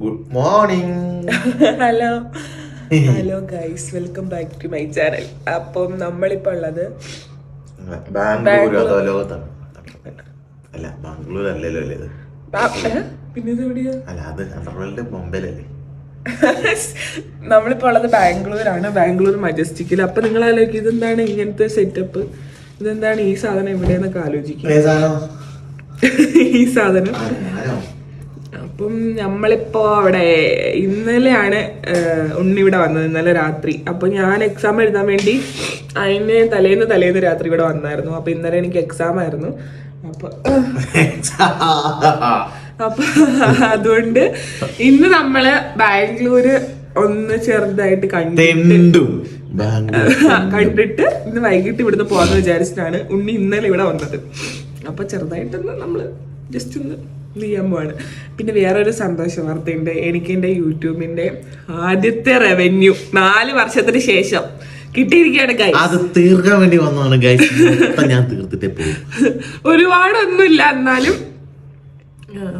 Good morning hello hello guys welcome back to my channel അപ്പം നമ്മളിപ്പോൾ ഉള്ളത് ബാംഗ്ലൂർ അതോ ലോകത്താണ്? അല്ല ബാംഗ്ലൂർ അല്ലല്ലോ അല്ലേ ഇത് പിന്നെ എവിടെയാ അല്ല അത് അണ്ടർവേൾഡ് ബോംബെയിലല്ലേ. നമ്മളിപ്പോൾ ഉള്ളത് ബാംഗ്ലൂരാണ്. ബാംഗ്ലൂർ മജസ്റ്റിക്കിൽ അപ്പൊ നിങ്ങൾ ആലോചിക്കും ഇതെന്താണ് ഇങ്ങനത്തെ സെറ്റപ്പ് ഇതെന്താണ് ഈ സാധനം എവിടെയെന്നൊക്കെ ആലോചിക്കും. ഈ സാധനം. അപ്പം നമ്മളിപ്പോ അവിടെ ഇന്നലെയാണ് ഏഹ്, ഉണ്ണി ഇവിടെ വന്നത് ഇന്നലെ രാത്രി. അപ്പൊ ഞാൻ എക്സാം എഴുതാൻ വേണ്ടി അതിന് തലേന്ന് തലേന്ന് രാത്രി ഇവിടെ വന്നായിരുന്നു. അപ്പൊ ഇന്നലെ എനിക്ക് എക്സാം ആയിരുന്നു. അപ്പൊ അപ്പൊ അതുകൊണ്ട് ഇന്ന് നമ്മൾ ബാംഗ്ലൂര് ഒന്ന് ചെറുതായിട്ട് കണ്ടിട്ടുണ്ട് ബാംഗ്ലൂർ കണ്ടിട്ട് ഇന്ന് വൈകിട്ട് ഇവിടുന്ന് പോകാന്ന് വിചാരിച്ചിട്ടാണ് ഉണ്ണി ഇന്നലെ ഇവിടെ വന്നത്. അപ്പൊ ചെറുതായിട്ടൊന്ന് നമ്മൾ ജസ്റ്റ് ഒന്ന് പോവാണ് പിന്നെ വേറൊരു സന്തോഷ വാർത്തയുണ്ട്. എനിക്ക് എന്റെ യൂട്യൂബിന്റെ ആദ്യത്തെ റവന്യൂ നാല് വർഷത്തിന് ശേഷം കിട്ടിയിരിക്കുകയാണ് ഗൈസ് അത് തീർക്കാൻ വേണ്ടി വന്നതാണ് ഗൈസ് ഞാൻ തീർത്തിട്ടേ പോകും ഒരുപാടൊന്നുമില്ല എന്നാലും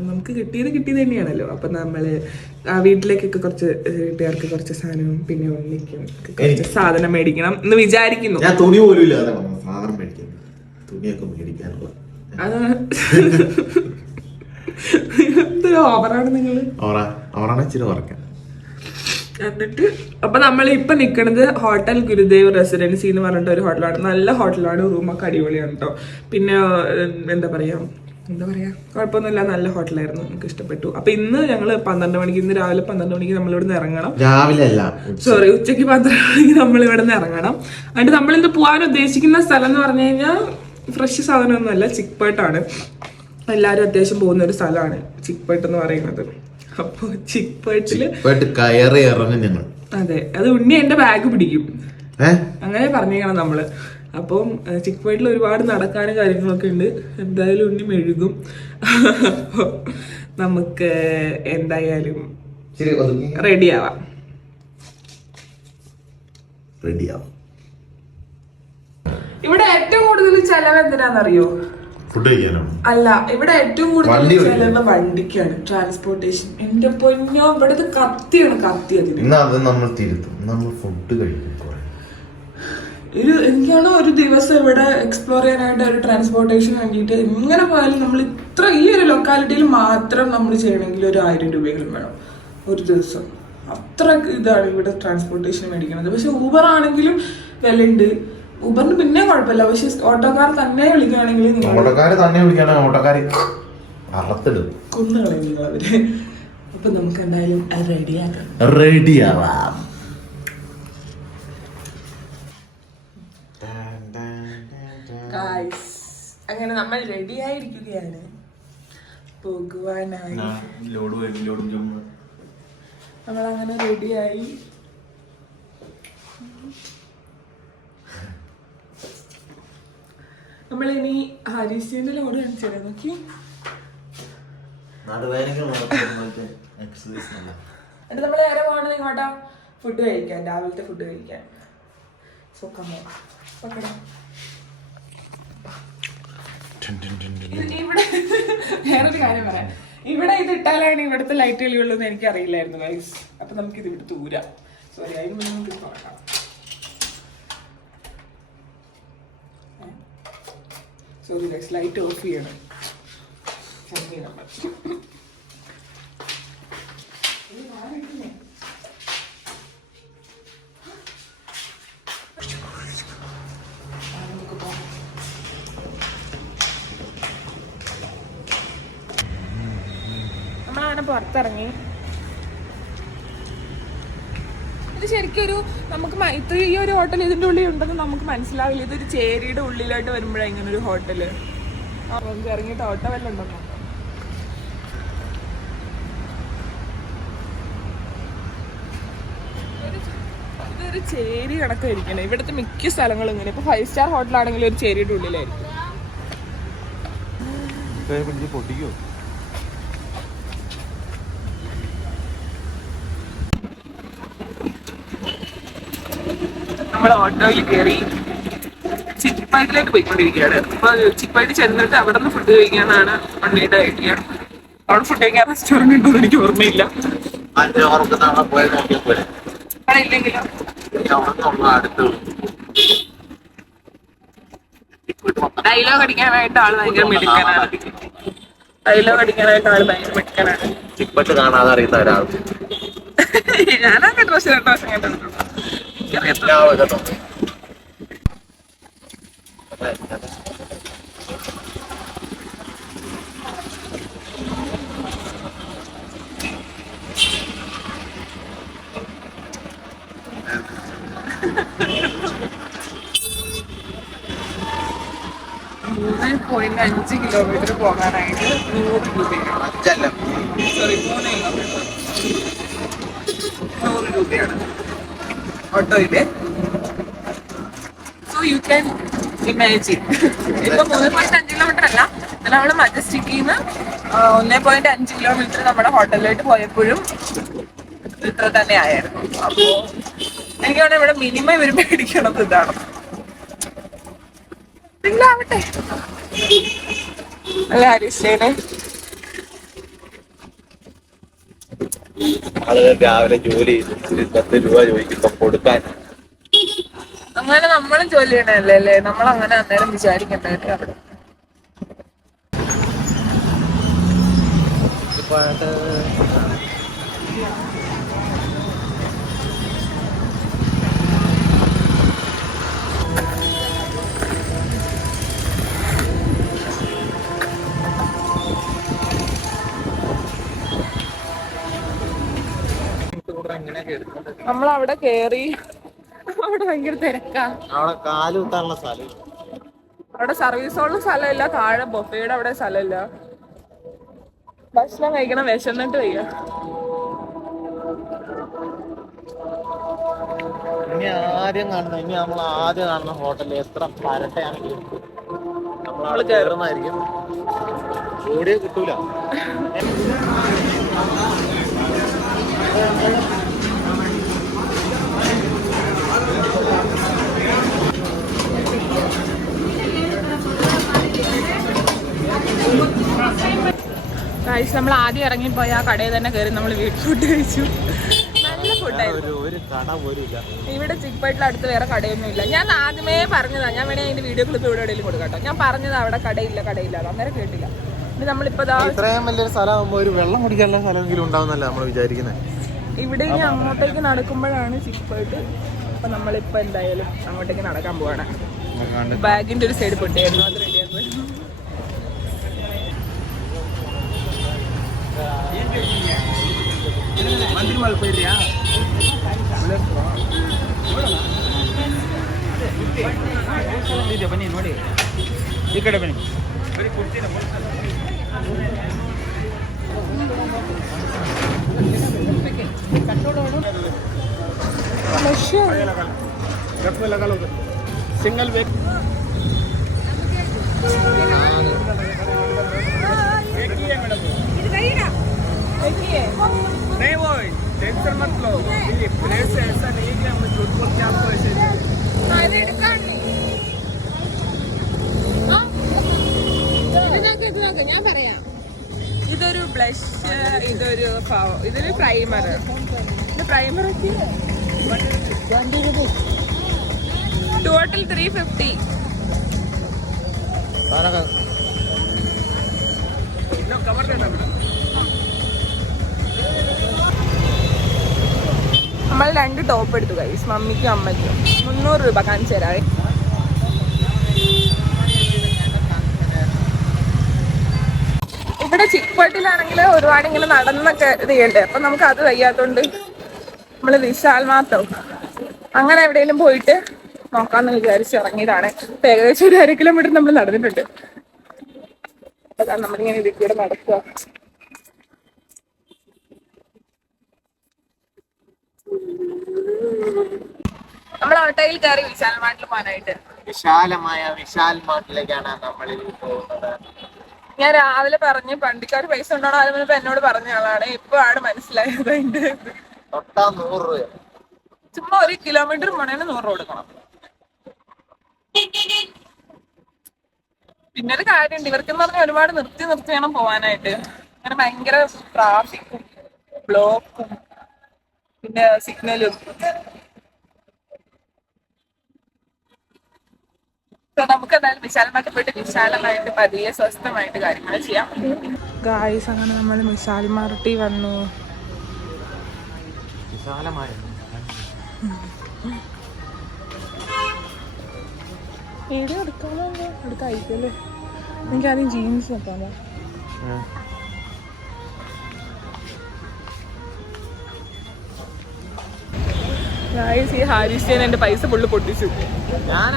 നമുക്ക് കിട്ടിയത് കിട്ടിയത് തന്നെയാണല്ലോ. അപ്പൊ നമ്മൾ ആ വീട്ടിലേക്കൊക്കെ കുറച്ച് വീട്ടുകാർക്ക് കുറച്ച് സാധനവും പിന്നെ ഉള്ളിക്കും കുറച്ച് സാധനം മേടിക്കണം എന്ന് വിചാരിക്കുന്നു. ഞാൻ തുണി പോലും ഇല്ലാതെ സാധനം മേടിക്കാൻ തുണിയൊക്കെ മേടിക്കാനുള്ള. ഓവറാണ് നിങ്ങൾ ഓറ ഇച്ചിരി എന്നിട്ട് അപ്പൊ നമ്മൾ ഇപ്പൊ നിക്കണത് ഹോട്ടൽ ഗുരുദേവ് റെസിഡൻസി എന്ന് പറഞ്ഞിട്ട് ഒരു ഹോട്ടലാണ്. നല്ല ഹോട്ടലാണ് റൂമൊക്കെ അടിപൊളിയാണ് കേട്ടോ പിന്നെ എന്താ പറയാ? എന്താ പറയാ? കുഴപ്പമൊന്നുമില്ല. നല്ല ഹോട്ടലായിരുന്നു. നമുക്ക് ഇഷ്ടപ്പെട്ടു. അപ്പൊ ഇന്ന് ഞങ്ങൾ പന്ത്രണ്ട് മണിക്ക് ഇന്ന് രാവിലെ പന്ത്രണ്ട് മണിക്ക് നമ്മൾ ഇവിടുന്ന് ഇറങ്ങണം. രാവിലെ അല്ല സോറി ഉച്ചയ്ക്ക് പന്ത്രണ്ട് മണിക്ക് നമ്മൾ ഇവിടെ നിന്ന് ഇറങ്ങണം. എന്നിട്ട് നമ്മൾ ഇന്ന് പോകാൻ ഉദ്ദേശിക്കുന്ന സ്ഥലം എന്ന് പറഞ്ഞു കഴിഞ്ഞാൽ ഫ്രഷ് സാധനമൊന്നുമല്ല ചിക്പേട്ടാണ്. എല്ലാവരും അത്യാവശ്യം പോകുന്ന ഒരു സ്ഥലമാണ് ചിക്പേട്ട് എന്ന് പറയുന്നത്. അപ്പോൾ ചിക്പേട്ടിൽ കയറി ഇറങ്ങും ഞങ്ങൾ അതെ അത് ഉണ്ണി എന്റെ ബാഗ് പിടിക്കും. അങ്ങനെ പറഞ്ഞേക്കണം നമ്മൾ. അപ്പം ചിക്പേട്ടിൽ ഒരുപാട് നടക്കാനും കാര്യങ്ങളൊക്കെ ഉണ്ട്. എന്തായാലും ഉണ്ണി മെഴുകും. നമുക്ക് എന്തായാലും റെഡിയാവാം. റെഡിയാവാം. റെഡി ഇവിടെ ഏറ്റവും കൂടുതൽ ചെലവ് എന്തിനാണെന്നറിയോ? ഫുഡ് കഴിക്കാനാണ് അല്ല ഇവിടെ ഏറ്റവും കൂടുതൽ ചെലവ് വണ്ടിക്കാണ് ട്രാൻസ്പോർട്ടേഷൻ എന്റെ പൊന്നോ ഇവിടുത്തെ കത്തിയാണ് കത്തി അതിന് അത് നമ്മൾ തിരുത്തും. നമ്മൾ ഫുഡ് കഴിക്കും ഒരു എനിക്കാണോ ഒരു ദിവസം ഇവിടെ എക്സ്പ്ലോർ ചെയ്യാനായിട്ട് ഒരു ട്രാൻസ്പോർട്ടേഷൻ വേണ്ടിയിട്ട് ഇങ്ങനെ പോയാലും നമ്മൾ ഇത്ര ഈ ഒരു ലൊക്കാലിറ്റിയിൽ മാത്രം നമ്മൾ ചെയ്യണമെങ്കിൽ ഒരു ആയിരം രൂപയെങ്കിലും വേണം. ഒരു ദിവസം. അത്ര ഇതാണ് ഇവിടെ ട്രാൻസ്പോർട്ടേഷൻ മേടിക്കുന്നത്. പക്ഷെ ഊബർ ആണെങ്കിലും വിലയുണ്ട്. ഊബറിന് പിന്നെ കുഴപ്പമില്ല. പക്ഷെ ഓട്ടോക്കാർ തന്നെ വിളിക്കുകയാണെങ്കിൽ നിങ്ങൾ ഓട്ടോക്കാര് തന്നെ വിളിക്കുകയാണെങ്കിൽ ഓട്ടോക്കാര് അറത്തിടും. കൊന്നുകളയും നിങ്ങൾ അവർ. അപ്പൊ നമുക്ക് എന്തായാലും റെഡിയാക്കാം റെഡിയാവാം ഗായ്സ് അങ്ങനെ നമ്മൾ റെഡി ആയിരിക്കുകയാണ്. പോകുവാനായി. നമ്മൾ അങ്ങനെ റെഡിയായി നമ്മൾ ഇനി ഹരീഷിന്റെ ലോഡ് കാണിച്ചു നോക്കി. എന്നിട്ട് നമ്മൾ നേരെ പോകണത് ഇങ്ങോട്ടാ. ഫുഡ് കഴിക്കാൻ രാവിലത്തെ ഫുഡ് കഴിക്കാൻ. പക്കട ഇവിടെ വേറൊരു കാര്യം പറയാം. ഇവിടെ ഇത് ഇട്ടാലാണ് ഇവിടുത്തെ ലൈറ്റ് കളിയുള്ളൂ എന്ന് എനിക്ക് അറിയില്ലായിരുന്നു ഗൈസ് അപ്പൊ നമുക്ക് ഇത് ഇവിടെ ദൂരാം സോറി അതിന് മുന്നേ നമുക്ക് ഇത് നോക്കാം സോറി ഗൈസ് ലൈറ്റ് ഓഫ് ചെയ്യണം ചമ്മി നമ്മൾ പുറത്തിറങ്ങി. ഇത് ശരിക്കും ഒരു നമുക്ക് ഇത്ര ഇത് ഈ ഒരു ഹോട്ടൽ ഇതിന്റെ ഉള്ളിൽ ഉണ്ടെന്ന് നമുക്ക് മനസ്സിലാവില്ല. ഇതൊരു ചേരിയുടെ ഉള്ളിലായിട്ട് വരുമ്പോഴാണ് ഇങ്ങനെ ഒരു ഹോട്ടൽ. ആ, നമുക്ക് ഇറങ്ങിയിട്ട് ഓട്ടോ വല്ലതും ഉണ്ടോ? ഇതൊരു ചേരി കണക്കായിരിക്കണം. ഇവിടുത്തെ മിക്ക സ്ഥലങ്ങളും ഇങ്ങനെ. ഇപ്പൊ ഫൈവ് സ്റ്റാർ ഹോട്ടലാണെങ്കിലും ഒരു ചേരിയുടെ ഉള്ളിലായിരിക്കും. പൊട്ടിക്കോ നമ്മൾ ഓട്ടോയിൽ കയറി ചിപ്പായിട്ടിലേക്ക് പോയിക്കൊണ്ടിരിക്കുകയാണ്. അപ്പൊ ചിപ്പായിട്ട് ചെന്നിട്ട് അവിടെ നിന്ന് ഫുഡ് കഴിക്കാനാണ് വണ്ടിയുടെ ഐഡിയ അവിടെ ഫുഡ് കഴിക്കാൻ റെസ്റ്റോറന്റ് ഉണ്ടോ എന്ന് എനിക്ക് ഓർമ്മയില്ല. അവിടെ ഇല്ലെങ്കിലോ ഡയലോഗ് അടിക്കാനായിട്ട് ആൾ ഭയങ്കര മിടുക്കനാണ്. ഡയലോഗ് അടിക്കാനായിട്ട് ആൾ ഭയങ്കര മിടുക്കനാണ്. ഇപ്പട്ട് കാണാതെ അറിയുന്ന ഒരാൾ. ഞാനൊക്കെ ഡ്രസ് രണ്ടു വർഷം കണ്ടിട്ടുണ്ട് എനിക്കറിയത്തില്ല. എല്ലാവരും കേട്ടോ. മൂന്ന് പോയിന്റ് അഞ്ച് കിലോമീറ്റർ പോകാനായിട്ട് നൂറ് രൂപയാണ് അഞ്ചല്ല സോറി മൂന്ന് കിലോമീറ്റർ നൂറ് രൂപയാണ് ഓട്ടോയിൽ. സോ യു ക്യാൻ ഇമാജിൻ ഇപ്പൊ മൂന്ന് പോയിന്റ് അഞ്ച് കിലോമീറ്റർ അല്ല എന്നാൽ നമ്മൾ മജസ്റ്റിക്കിൽ നിന്ന് ഒന്നേ പോയിന്റ് അഞ്ച് കിലോമീറ്റർ നമ്മുടെ ഹോട്ടലിലോട്ട് പോയപ്പോഴും ഇത്ര തന്നെ ആയിരുന്നു. അപ്പോ എനിക്ക് തോന്നുന്നു ഇവിടെ മിനിമം ഇവർ മേടിക്കണത് ഇതാണ്. നിങ്ങളാവട്ടെ. അല്ല ഹരീഷേനെ ആളുകൾ രാവിലെ ജോലി ചെയ്ത് പത്ത് രൂപ ചോദിക്കുമ്പോ കൊടുക്കാൻ. അങ്ങനെ നമ്മളും ജോലി ചെയ്യണല്ലേ അല്ലേ? നമ്മൾ അങ്ങനെ അന്നേരം വിചാരിക്കണ്ടായിട്ട് അവിടെ. അവിടെ കേറി. അവിടെ ഭയങ്കര തിരക്കാ. അവിടെ കാലുത്താനുള്ള സ്ഥലം അവിടെ സർവീസുള്ള സ്ഥലമില്ല താഴെ ബൊഫയുടെ അവിടെ സ്ഥലമില്ല. ഭക്ഷണം കഴിക്കണം വിശന്നിട്ട് വയ്യ. ഇനി ആദ്യം കാണുന്ന ഇനി നമ്മൾ ആദ്യം കാണുന്ന ഹോട്ടലിൽ എത്ര പരട്ടയാണെങ്കിലും നമ്മൾ അവിടെ കയറുന്നതായിരിക്കും ഓടിയോ കിട്ടൂല. കഴിച്ച്. നമ്മൾ ആദ്യം ഇറങ്ങിപ്പോയി ആ കടയിൽ തന്നെ കയറി നമ്മൾ വീട്ടിൽ ഫുഡ് കഴിച്ചു. നല്ല ഫുഡായിരുന്നു ഇവിടെ ചിക്പേട്ടിൽ അടുത്ത് വേറെ കടയൊന്നും ഇല്ല. ഞാൻ ആദ്യമേ പറഞ്ഞതാ ഞാൻ വേണേ അതിന്റെ വീഡിയോ ക്ലിപ്പ് ഇവിടെ ഇടയിൽ കൊടുക്കട്ടോ ഞാൻ പറഞ്ഞത് അവിടെ കടയില്ല കടയില്ല അന്നേരം കേട്ടില്ല. നമ്മളിപ്പോ ഇത്രയും വലിയൊരു സ്ഥലമാകുമ്പോ ഒരു വെള്ളം കുടിക്കാനുള്ള സ്ഥലമെങ്കിലും ഉണ്ടാവുന്നല്ല നമ്മൾ വിചാരിക്കുന്നത് ഇവിടെ ഇനി അങ്ങോട്ടേക്ക് നടക്കുമ്പോഴാണ് ചിക്പേട്ട്. അപ്പൊ നമ്മളിപ്പോ എന്തായാലും അങ്ങോട്ടേക്ക് നടക്കാൻ പോവാണ്. ബാഗിന്റെ ഒരു സൈഡ് പൊട്ടിയായിരുന്നു. അത് റെഡിയായിരുന്നു மந்திரிமால் போயிடுறியா ಇದೆ ಬನ್ನಿ ನೋಡಿ ಈ ಕಡೆ ಬನ್ನಿ ಬರೀ ಕೊಡ್ತೀನಿ ಸಿಂಗಲ್ ಬೇಕು नहीं वो टेंशन मत लो ये प्लेस ऐसा नहीं है कि हम झूठ बोल के आपको ऐसे ഞാൻ പറയാം ഇതൊരു ബ്ലഷ് ഇതൊരു ഫ- ഇതൊരു പ്രൈമർ ഇത് primer total three fifty cover देना രണ്ട് ടോപ്പ് എടുത്തു കൈസ് മമ്മിക്കും അമ്മയ്ക്കും. മുന്നൂറ് രൂപ കാണിച്ചു തരാവേ. ഇവിടെ ചിക്ക്പേട്ടിലാണെങ്കിൽ ഒരുപാട് ഇങ്ങനെ നടന്നൊക്കെ ഇത് ചെയ്യണ്ടേ? അപ്പൊ നമുക്ക് അത് കഴിയാത്തോണ്ട് നമ്മൾ വിശാൽ മാത്രം അങ്ങനെ എവിടെയെങ്കിലും പോയിട്ട് നോക്കാന്ന് വിചാരിച്ചു ഇറങ്ങിയതാണ്. ഏകദേശം ഒരു അര കിലോമീറ്റർ നമ്മൾ നടന്നിട്ടുണ്ട്. അതാണ് നമ്മളിങ്ങനെ ഇതിൽ കൂടെ നടക്കുക. നമ്മൾ ഓട്ടോയിൽ കയറി വിശാൽ മാട്ടിൽ പോകാനായിട്ട്. വിശാലമായ വിശാൽ മാട്ടിലേക്കാണ് നമ്മൾ പോകുന്നത്. ഞാൻ രാവിലെ പറഞ്ഞു പണ്ടിക്കാർ പൈസ ഉണ്ടോ അതിന് ഇപ്പൊ എന്നോട് പറഞ്ഞ ആളാണ്. ഇപ്പൊ ആണ് മനസ്സിലായത് അതിന്റെ തൊട്ടാ നൂറ് രൂപ. ചുമ്മാ ഒരു കിലോമീറ്റർ പോണേന് നൂറ് രൂപ കൊടുക്കണം. പിന്നെ ഒരു കാര്യമുണ്ട്. ഇവർക്ക് എന്ന് പറഞ്ഞാൽ ഒരുപാട് നിർത്തി നിർത്തി വേണം പോവാനായിട്ട് അങ്ങനെ ഭയങ്കര ട്രാഫിക്കും ബ്ലോക്കും സിഗ്നലും നമുക്ക് എന്തായാലും വിശാലമായിട്ട് പോയിട്ട് വിശാലമായിട്ട് പതിയെ സ്വസ്ഥമായിട്ട് കാര്യങ്ങൾ ചെയ്യാം. ഗായ്സ് അങ്ങനെ നമ്മൾ വിശാൽ മാർട്ടി വന്നു. വിശാലമായ ഏത് എടുക്കാമോ എടുക്കായിരിക്കുമല്ലേ എനിക്ക് ആദ്യം ജീൻസ് നോക്കാമോ? ഗായ്സ് ഈ ഹാരിസ് എന്റെ പൈസ ഫുള്ള് പൊട്ടിച്ചു. ഞാൻ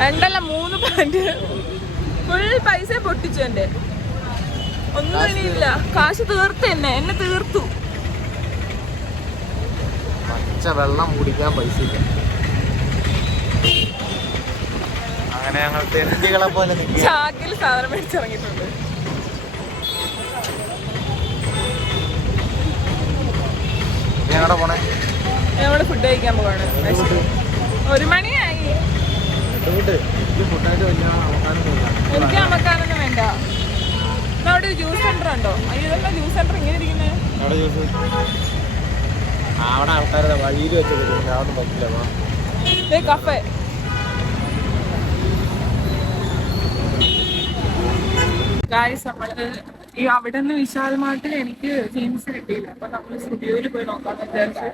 രണ്ടല്ല മൂന്ന് പാന്റ്. ഫുൾ പൈസ പൊട്ടിച്ചു എന്റെ. ഒന്നും ഇനിയില്ല കാശ് തീർത്ത് എന്നെ. എന്നെ തീർത്തു. പച്ച വെള്ളം കുടിക്കാൻ പൈസ ഇല്ല. അങ്ങനെ ഞങ്ങൾ തെണ്ടികളെ പോലെ ചാക്കിൽ സാധനം മേടിച്ചിറങ്ങിയിട്ടുണ്ട്. ഞങ്ങളുടെ പോണേ? ഞങ്ങൾ ഫുഡ് കഴിക്കാൻ പോവാണ്. ഒരു മണിയായി. എനിക്ക് അമക്കാനൊന്നും വേണ്ട. അവിടെ ജ്യൂസ് സെന്റർ ഉണ്ടോ? അയ്യോ ഇതെന്താ ജ്യൂസ് സെന്റർ ഇങ്ങനെ ഇരിക്കുന്നത് അവിടെ ആൾക്കാരെ വഴിയിൽ വെച്ചത് അവിടെ പറ്റില്ല. കഫേ ഗായ്സ് നമ്മൾ ഈ അവിടെ നിന്ന് വിശാൽ മാർട്ടിൽ എനിക്ക് ജീൻസ് കിട്ടിയില്ല. അപ്പൊ നമ്മൾ സ്റ്റുഡിയോയിൽ പോയി നോക്കാമെന്ന് വിചാരിച്ച്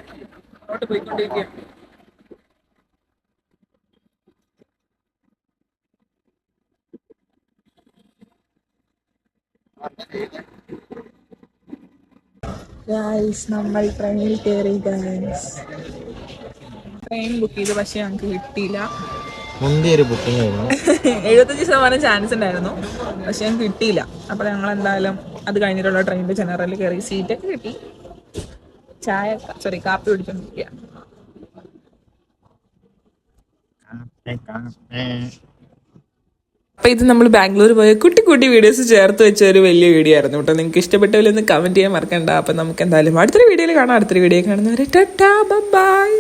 അങ്ങോട്ട് പോയിക്കൊണ്ടിരിക്കുകയാണ്. ഗായ്സ് നമ്മൾ ട്രെയിനിൽ കയറി ഗായ്സ് ട്രെയിൻ ബുക്ക് ചെയ്ത് പക്ഷെ ഞങ്ങൾക്ക് കിട്ടിയില്ല. ബുക്കിംഗ് ആയിരുന്നു. എഴുപത്തഞ്ച് ശതമാനം ചാൻസ് ഉണ്ടായിരുന്നു. പക്ഷെ ഞങ്ങൾക്ക് കിട്ടിയില്ല. അപ്പോൾ ഞങ്ങൾ എന്തായാലും അത് കഴിഞ്ഞിട്ടുള്ള ട്രെയിനിൽ ജനറലിൽ കയറി സീറ്റൊക്കെ കിട്ടി. ചായ സോറി കാപ്പി കുടിച്ചോണ്ടിരിക്കുക അപ്പൊ ഇത് നമ്മൾ ബാംഗ്ലൂർ പോയ കുട്ടി കുട്ടി വീഡിയോസ് ചേർത്ത് വെച്ച ഒരു വലിയ വീഡിയോ ആയിരുന്നു കേട്ടോ. നിങ്ങൾക്ക് ഇഷ്ടപ്പെട്ടവരൊന്ന് കമന്റ് ചെയ്യാൻ മറക്കണ്ട. അപ്പൊ നമുക്ക് എന്തായാലും അടുത്തൊരു വീഡിയോയിൽ കാണാം. അടുത്തൊരു വീഡിയോ കാണുന്നവരെ ടാ ബൈ.